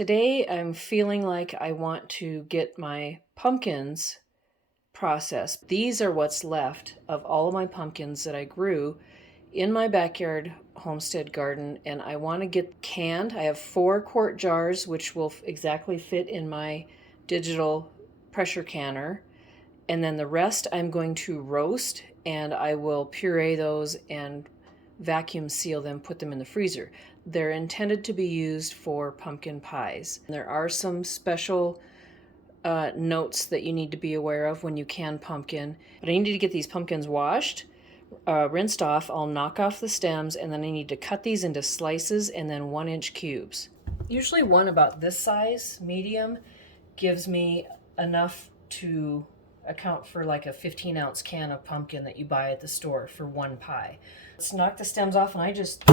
Today I'm feeling like I want to get my pumpkins processed. These are what's left of all of my pumpkins that I grew in my backyard homestead garden, and I want to get canned. I have 4-quart jars, which will exactly fit in my digital pressure canner. And then the rest I'm going to roast, and I will puree those and vacuum seal them, put them in the freezer. They're intended to be used for pumpkin pies. There are some special notes that you need to be aware of when you can pumpkin. But I need to get these pumpkins washed, rinsed off. I'll knock off the stems, and then I need to cut these into slices and then 1-inch cubes. Usually one about this size, medium, gives me enough to account for like a 15-ounce can of pumpkin that you buy at the store for one pie. Let's knock the stems off, and I just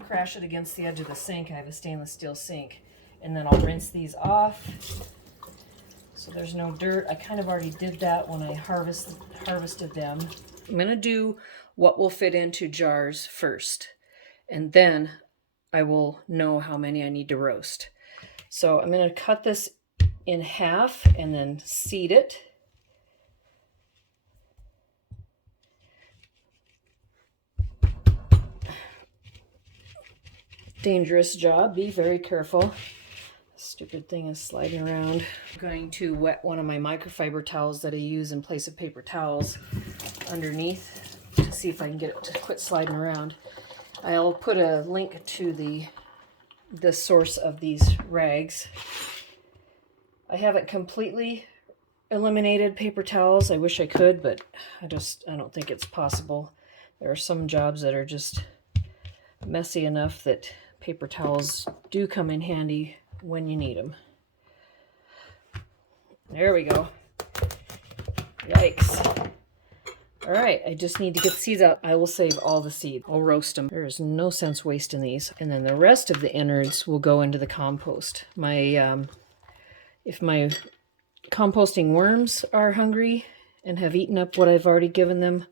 crash it against the edge of the sink. I have a stainless steel sink. And then I'll rinse these off so there's no dirt. I kind of already did that when I harvested them. I'm going to do what will fit into jars first, and then I will know how many I need to roast. So I'm going to cut this in half and then seed it. Dangerous job, be very careful. Stupid thing is sliding around. I'm going to wet one of my microfiber towels that I use in place of paper towels underneath to see if I can get it to quit sliding around. I'll put a link to the source of these rags. I haven't completely eliminated paper towels. I wish I could, but I don't think it's possible. There are some jobs that are just messy enough that paper towels do come in handy when you need them. There we go. Yikes. All right, I just need to get the seeds out. I will save all the seed. I'll roast them. There is no sense wasting these. And then the rest of the innards will go into the compost. If my composting worms are hungry and have eaten up what I've already given them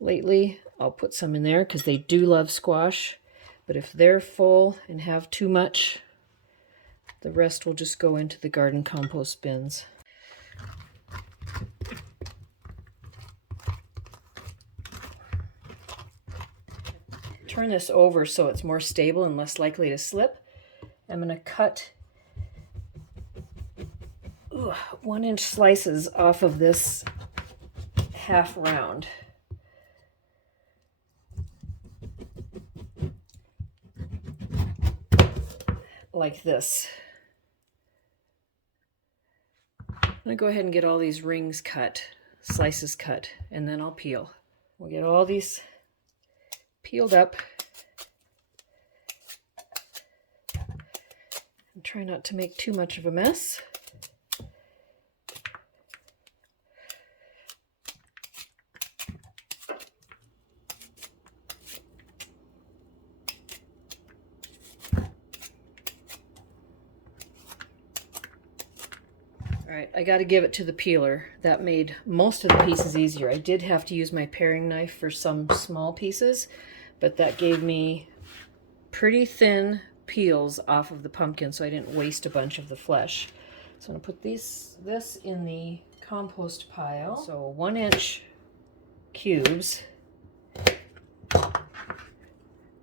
lately, I'll put some in there because they do love squash. But if they're full and have too much, the rest will just go into the garden compost bins. Turn this over so it's more stable and less likely to slip. I'm going to cut 1-inch slices off of this half round. Like this. I'm going to go ahead and get all these rings cut, slices cut, and then I'll peel. We'll get all these peeled up. And try not to make too much of a mess. All right, I got to give it to the peeler. That made most of the pieces easier. I did have to use my paring knife for some small pieces, but that gave me pretty thin peels off of the pumpkin, so I didn't waste a bunch of the flesh. So I'm going to put this in the compost pile. So 1-inch cubes.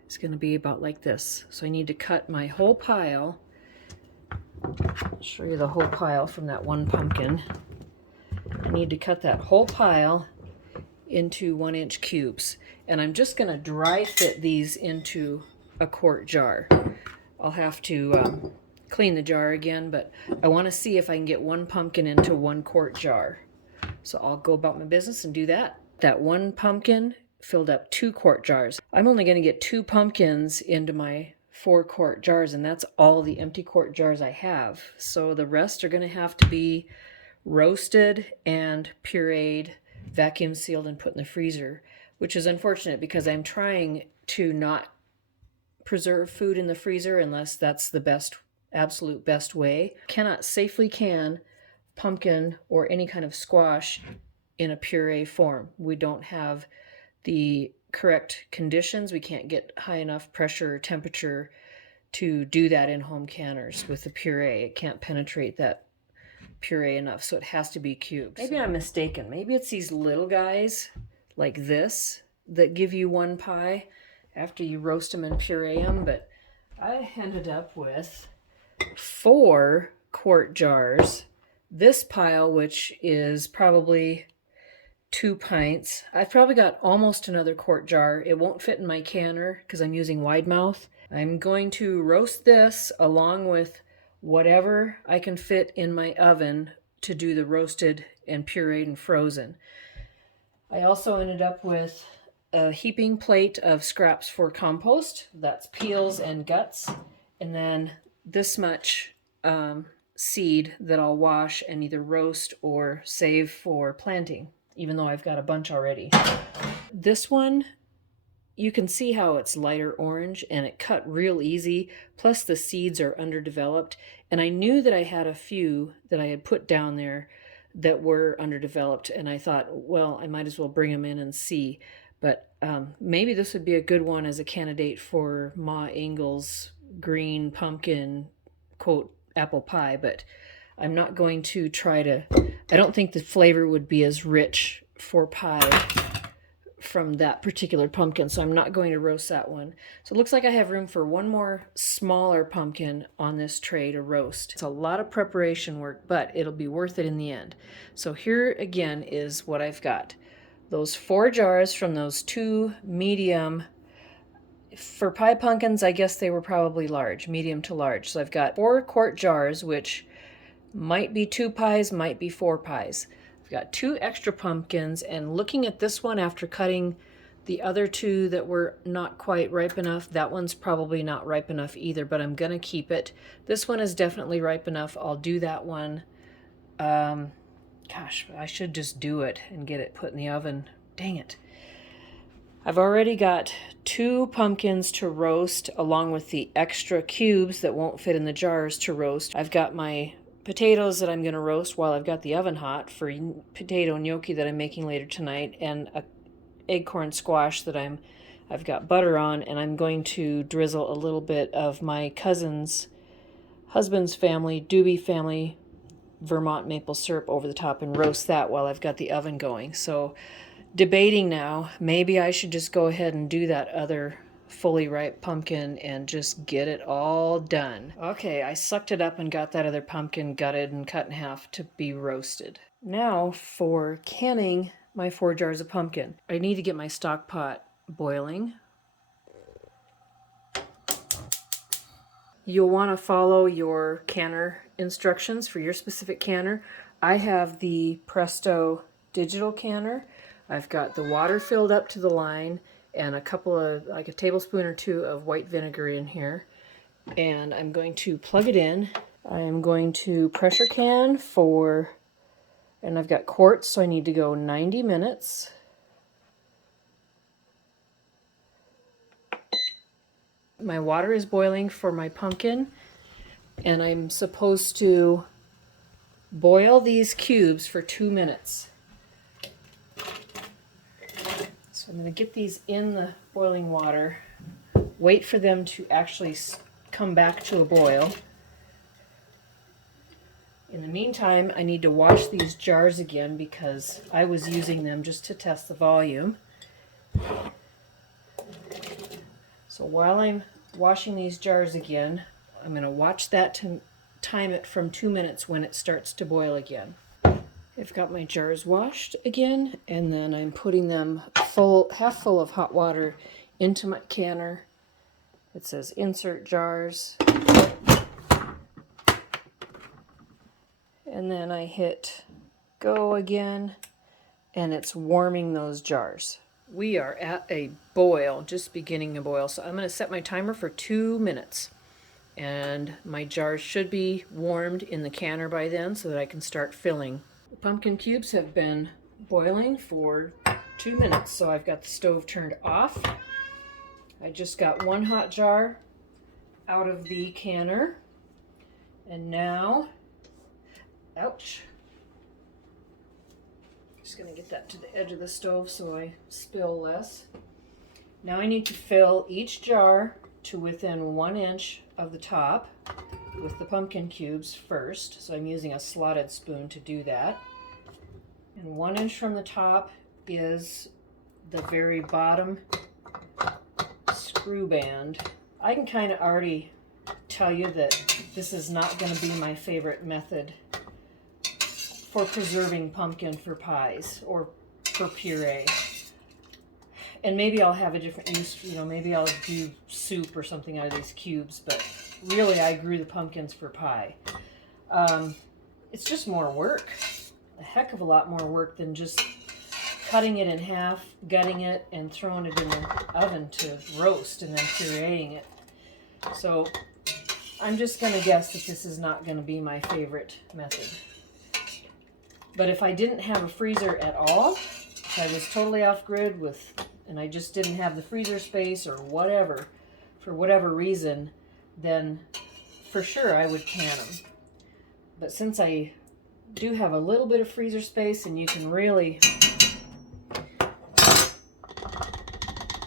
It's going to be about like this. So I need to cut my whole pile. I'll show you the whole pile from that one pumpkin. I need to cut that whole pile into 1-inch cubes. And I'm just going to dry fit these into a quart jar. I'll have to clean the jar again, but I want to see if I can get one pumpkin into 1-quart jar. So I'll go about my business and do that. That one pumpkin filled up 2-quart jars. I'm only going to get 2 pumpkins into my 4-quart jars, and that's all the empty quart jars I have. So the rest are going to have to be roasted and pureed, vacuum sealed, and put in the freezer, which is unfortunate because I'm trying to not preserve food in the freezer unless that's the absolute best way. Cannot safely can pumpkin or any kind of squash in a puree form. We don't have the correct conditions. We can't get high enough pressure or temperature to do that in home canners with the puree. It can't penetrate that puree enough, so it has to be cubes. Maybe I'm mistaken. Maybe it's these little guys like this that give you one pie after you roast them and puree them, but I ended up with 4 quart jars. This pile, which is probably 2 pints. I've probably got almost another quart jar. It won't fit in my canner because I'm using wide mouth. I'm going to roast this along with whatever I can fit in my oven to do the roasted and pureed and frozen. I also ended up with a heaping plate of scraps for compost. That's peels and guts. And then this much seed that I'll wash and either roast or save for planting, even though I've got a bunch already. This one, you can see how it's lighter orange and it cut real easy. Plus the seeds are underdeveloped. And I knew that I had a few that I had put down there that were underdeveloped. And I thought, well, I might as well bring them in and see. But maybe this would be a good one as a candidate for Ma Engel's green pumpkin, quote, apple pie. But I'm not going to try to, I don't think the flavor would be as rich for pie from that particular pumpkin, so I'm not going to roast that one. So it looks like I have room for one more smaller pumpkin on this tray to roast. It's a lot of preparation work, but it'll be worth it in the end. So here again is what I've got. Those 4 jars from those 2 medium, for pie pumpkins, I guess they were probably large, medium to large. So I've got 4 quart jars, which might be 2 pies, might be 4 pies. I've got 2 extra pumpkins, and looking at this one after cutting the other 2 that were not quite ripe enough, that one's probably not ripe enough either, but I'm gonna keep it. This one is definitely ripe enough. I'll do that one. Gosh, I should just do it and get it put in the oven. Dang it. I've already got 2 pumpkins to roast along with the extra cubes that won't fit in the jars to roast. I've got my potatoes that I'm going to roast while I've got the oven hot for potato gnocchi that I'm making later tonight, and a acorn squash that I've got butter on, and I'm going to drizzle a little bit of my cousin's husband's family, Doobie family, Vermont maple syrup over the top and roast that while I've got the oven going. So debating now, maybe I should just go ahead and do that other fully ripe pumpkin and just get it all done. Okay, I sucked it up and got that other pumpkin gutted and cut in half to be roasted. Now for canning my 4 jars of pumpkin. I need to get my stock pot boiling. You'll want to follow your canner instructions for your specific canner. I have the Presto digital canner. I've got the water filled up to the line and a couple of, like a tablespoon or 2 of white vinegar in here. And I'm going to plug it in. I'm going to pressure can for, and I've got quarts, so I need to go 90 minutes. My water is boiling for my pumpkin, and I'm supposed to boil these cubes for 2 minutes. So I'm going to get these in the boiling water, wait for them to actually come back to a boil. In the meantime, I need to wash these jars again because I was using them just to test the volume. So while I'm washing these jars again, I'm going to watch that to time it from 2 minutes when it starts to boil again. I've got my jars washed again, and then I'm putting them half full of hot water into my canner. It says insert jars. And then I hit go again, and it's warming those jars. We are at a boil, just beginning to boil, so I'm going to set my timer for 2 minutes. And my jars should be warmed in the canner by then so that I can start filling. The pumpkin cubes have been boiling for 2 minutes, so I've got the stove turned off. I just got 1 hot jar out of the canner. And now, ouch. Just going to get that to the edge of the stove so I spill less. Now I need to fill each jar to within 1 inch of the top with the pumpkin cubes first. So I'm using a slotted spoon to do that. And 1 inch from the top is the very bottom screw band. I can kind of already tell you that this is not going to be my favorite method for preserving pumpkin for pies or for puree. And maybe I'll have a different use, you know, maybe I'll do soup or something out of these cubes, but really I grew the pumpkins for pie. It's just more work, a heck of a lot more work than just cutting it in half, gutting it, and throwing it in the oven to roast and then pureeing it. So I'm just going to guess that this is not going to be my favorite method. But if I didn't have a freezer at all, if I was totally off grid and I just didn't have the freezer space or whatever, for whatever reason, then for sure I would can them. But since I do have a little bit of freezer space, and you can really,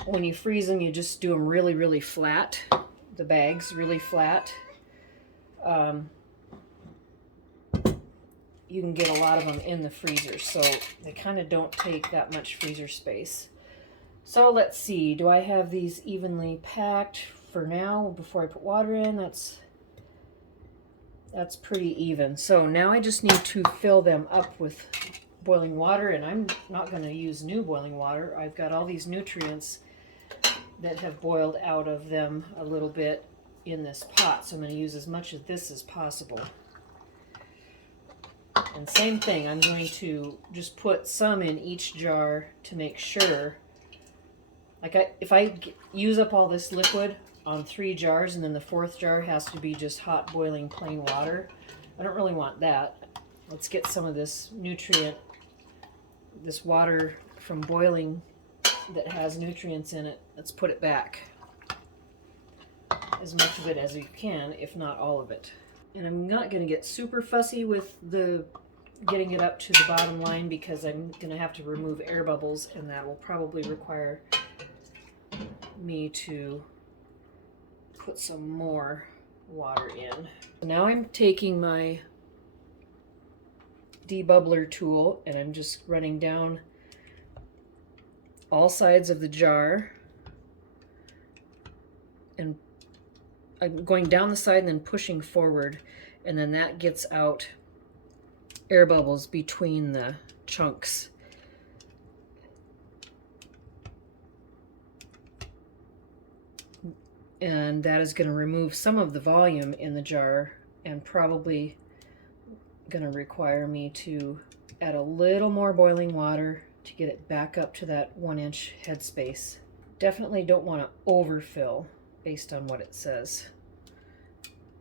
when you freeze them, you just do them really, really flat. The bags really flat. You can get a lot of them in the freezer, so they kind of don't take that much freezer space. So let's see, do I have these evenly packed for now before I put water in? That's pretty even. So now I just need to fill them up with boiling water, and I'm not going to use new boiling water. I've got all these nutrients that have boiled out of them a little bit in this pot, so I'm going to use as much of this as possible. And same thing, I'm going to just put some in each jar to make sure. Like if I use up all this liquid on 3 jars and then the 4th jar has to be just hot boiling plain water, I don't really want that. Let's get some of this nutrient, this water from boiling that has nutrients in it, let's put it back. As much of it as you can, if not all of it. And I'm not going to get super fussy with getting it up to the bottom line, because I'm going to have to remove air bubbles, and that will probably require me to put some more water in. Now I'm taking my debubbler tool and I'm just running down all sides of the jar, and I'm going down the side and then pushing forward, and then that gets out air bubbles between the chunks. And that is going to remove some of the volume in the jar, and probably going to require me to add a little more boiling water to get it back up to that 1 inch headspace. Definitely don't want to overfill based on what it says.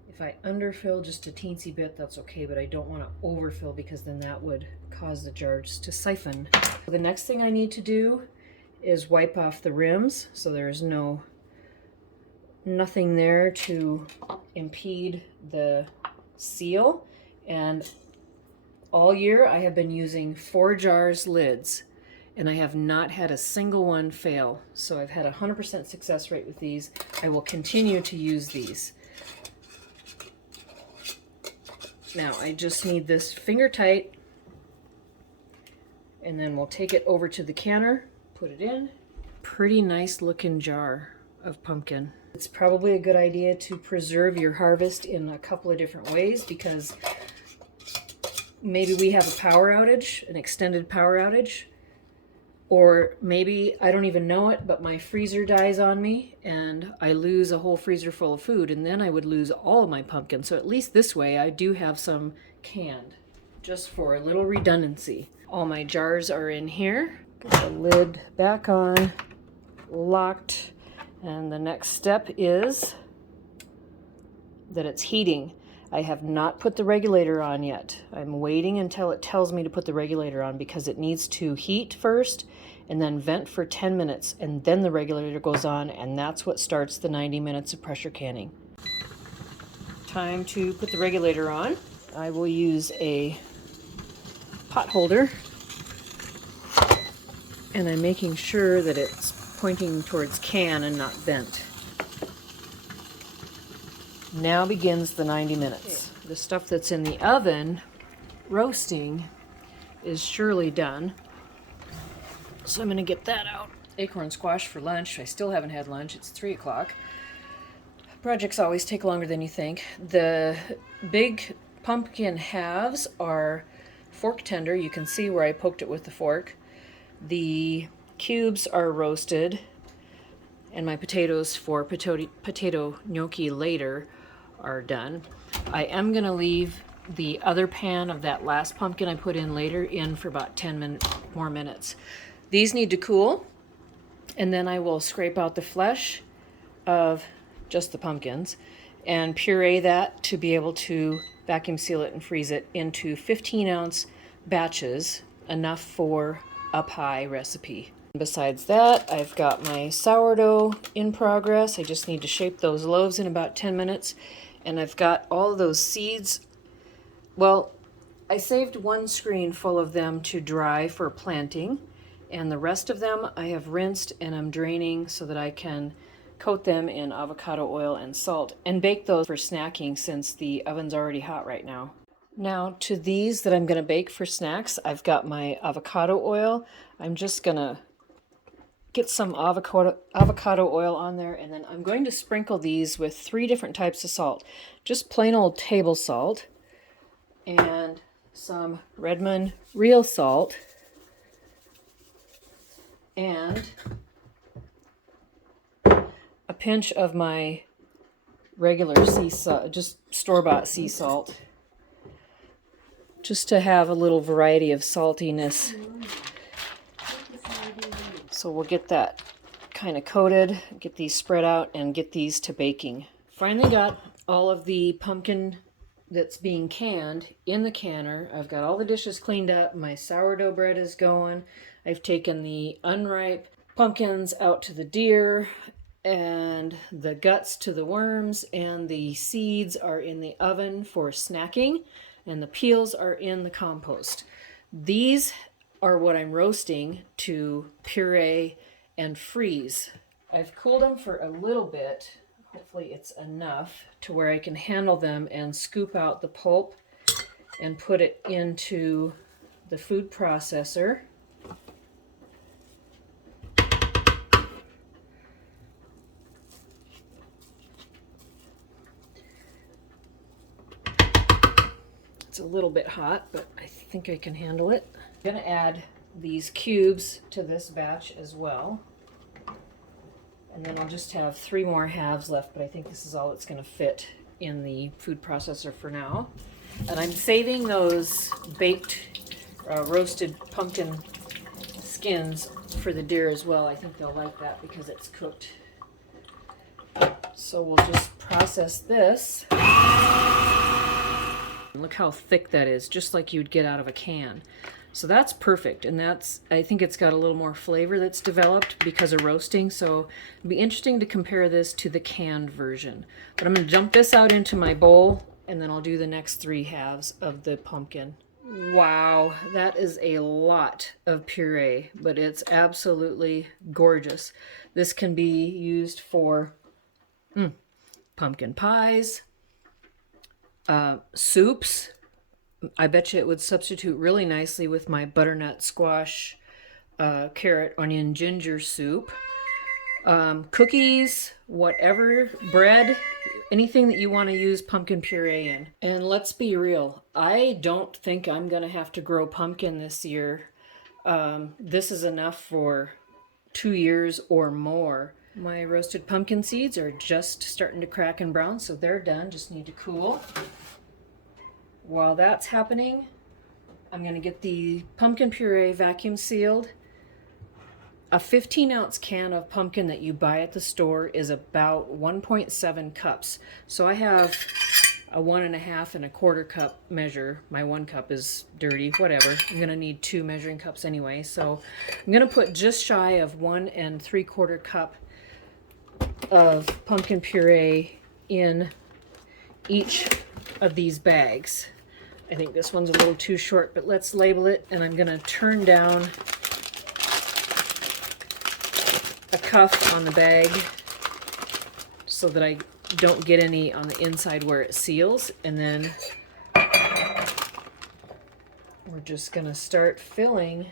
If I underfill just a teensy bit, that's okay, but I don't want to overfill, because then that would cause the jars to siphon. The next thing I need to do is wipe off the rims so there's nothing there to impede the seal. And all year I have been using 4 jars lids, and I have not had a single one fail. So I've had a 100% success rate with these. I will continue to use these. Now I just need this finger tight, and then we'll take it over to the canner, put it in. Pretty nice looking jar of pumpkin. It's probably a good idea to preserve your harvest in a couple of different ways, because maybe we have a power outage, an extended power outage, or maybe I don't even know it, but my freezer dies on me and I lose a whole freezer full of food, and then I would lose all of my pumpkin. So at least this way I do have some canned, just for a little redundancy. All my jars are in here. Get the lid back on, locked, and the next step is that it's heating. I have not put the regulator on yet. I'm waiting until it tells me to put the regulator on, because it needs to heat first and then vent for 10 minutes, and then the regulator goes on, and that's what starts the 90 minutes of pressure canning. Time to put the regulator on. I will use a pot holder, and I'm making sure that it's pointing towards can and not vent. Now begins the 90 minutes. The stuff that's in the oven roasting is surely done. So I'm going to get that out. Acorn squash for lunch. I still haven't had lunch. It's 3 o'clock. Projects always take longer than you think. The big pumpkin halves are fork tender. You can see where I poked it with the fork. The cubes are roasted, and my potatoes for potato gnocchi later are done. I am going to leave the other pan of that last pumpkin I put in later in for about 10 more minutes. These need to cool, and then I will scrape out the flesh of just the pumpkins and puree that to be able to vacuum seal it and freeze it into 15-ounce batches, enough for a pie recipe. Besides that, I've got my sourdough in progress. I just need to shape those loaves in about 10 minutes. And I've got all those seeds. Well, I saved one screen full of them to dry for planting. And the rest of them I have rinsed and I'm draining so that I can coat them in avocado oil and salt and bake those for snacking since the oven's already hot right now. Now to these that I'm going to bake for snacks, I've got my avocado oil. I'm just going to get some avocado oil on there, and then I'm going to sprinkle these with 3 different types of salt. Just plain old table salt and some Redmond real salt and a pinch of my regular sea salt, just store-bought sea salt, just to have a little variety of saltiness. So we'll get that kind of coated, get these spread out, and get these to baking. Finally got all of the pumpkin that's being canned in the canner. I've got all the dishes cleaned up. My sourdough bread is going. I've taken the unripe pumpkins out to the deer, and the guts to the worms, and the seeds are in the oven for snacking, and the peels are in the compost. These are what I'm roasting to puree and freeze. I've cooled them for a little bit. Hopefully it's enough to where I can handle them and scoop out the pulp and put it into the food processor. It's a little bit hot, but I think I can handle it. I'm going to add these cubes to this batch as well. And then I'll just have 3 more halves left, but I think this is all that's going to fit in the food processor for now. And I'm saving those baked, roasted pumpkin skins for the deer as well. I think they'll like that because it's cooked. So we'll just process this. Look how thick that is, just like you'd get out of a can. So that's perfect, and I think it's got a little more flavor that's developed because of roasting, so it'd be interesting to compare this to the canned version. But I'm going to dump this out into my bowl, and then I'll do the next 3 halves of the pumpkin. Wow, that is a lot of puree, but it's absolutely gorgeous. This can be used for pumpkin pies, soups. I bet you it would substitute really nicely with my butternut squash, carrot, onion, ginger soup. Cookies, whatever, bread, anything that you want to use pumpkin puree in. And let's be real, I don't think I'm going to have to grow pumpkin this year. This is enough for 2 years or more. My roasted pumpkin seeds are just starting to crack and brown, so they're done, just need to cool. While that's happening, I'm going to get the pumpkin puree vacuum sealed. A 15-ounce can of pumpkin that you buy at the store is about 1.7 cups. So I have a 1.5 and a quarter cup measure. My 1 cup is dirty, whatever. I'm going to need 2 measuring cups anyway. So I'm going to put just shy of 1 3/4 cup of pumpkin puree in each of these bags. I think this one's a little too short, but let's label it, and I'm going to turn down a cuff on the bag so that I don't get any on the inside where it seals. And then we're just gonna start filling.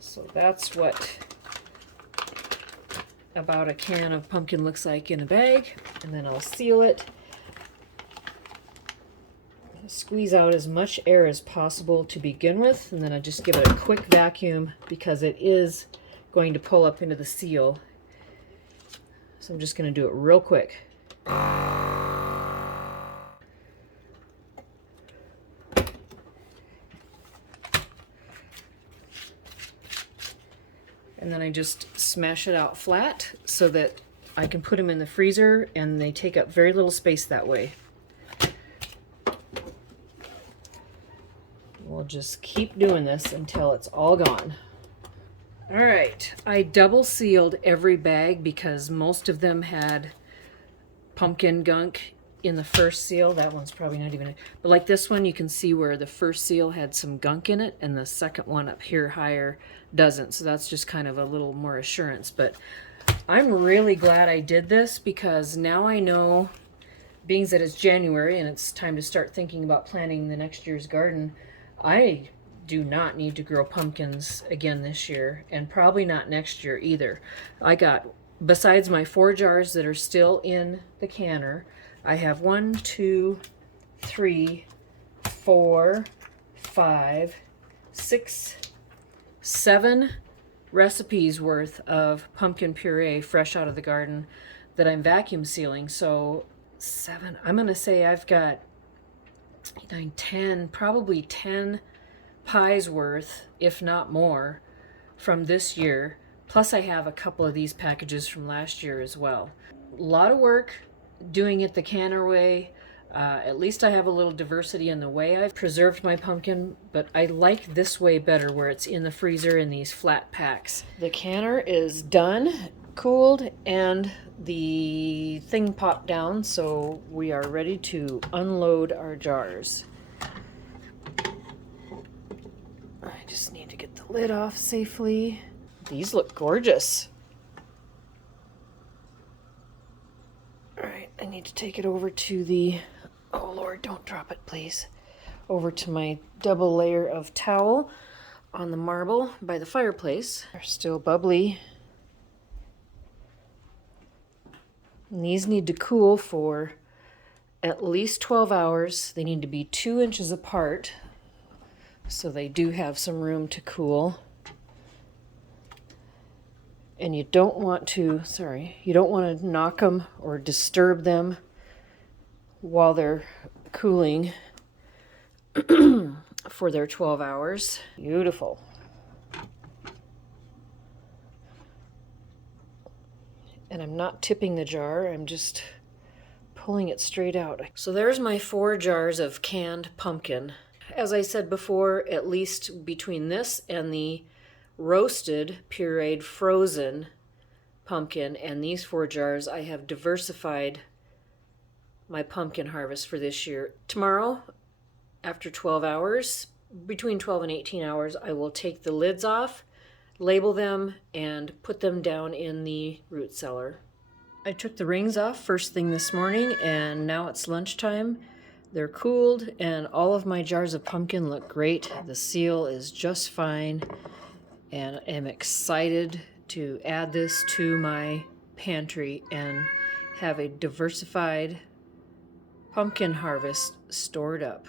So that's what about a can of pumpkin looks like in a bag. And then I'll seal it. Squeeze out as much air as possible to begin with, and then I just give it a quick vacuum because it is going to pull up into the seal. So I'm just going to do it real quick. And then I just smash it out flat so that I can put them in the freezer, and they take up very little space that way. We'll just keep doing this until it's all gone. All right, I double sealed every bag because most of them had pumpkin gunk in the first seal. That one's probably not even, but like this one, you can see where the first seal had some gunk in it and the second one up here higher doesn't. So that's just kind of a little more assurance. But I'm really glad I did this because now I know, being that it's January and it's time to start thinking about planting the next year's garden, I do not need to grow pumpkins again this year, and probably not next year either. I got, besides my 4 jars that are still in the canner, I have 1, 2, 3, 4, 5, 6, 7 recipes worth of pumpkin puree fresh out of the garden that I'm vacuum sealing. So 7, I'm going to say I've got 9, 10, probably 10 pies worth, if not more, from this year. Plus I have a couple of these packages from last year as well. A lot of work doing it the canner way. At least I have a little diversity in the way I've preserved my pumpkin, but I like this way better where it's in the freezer in these flat packs. The canner is done, cooled, and the thing popped down, so we are ready to unload our jars. I just need to get the lid off safely. These look gorgeous. All right, I need to take it over to the, oh Lord, don't drop it, please. Over to my double layer of towel on the marble by the fireplace. They're still bubbly. And these need to cool for at least 12 hours. They need to be 2 inches apart, so they do have some room to cool. And you don't want to, you don't want to knock them or disturb them while they're cooling for their 12 hours. Beautiful. And I'm not tipping the jar, I'm just pulling it straight out. So there's my 4 jars of canned pumpkin. As I said before, at least between this and the roasted, pureed, frozen pumpkin and these 4 jars, I have diversified my pumpkin harvest for this year. Tomorrow, after 12 hours, between 12 and 18 hours, I will take the lids off, label them, and put them down in the root cellar. I took the rings off first thing this morning, and now it's lunchtime. They're cooled, and all of my jars of pumpkin look great. The seal is just fine, and I'm excited to add this to my pantry and have a diversified pumpkin harvest stored up.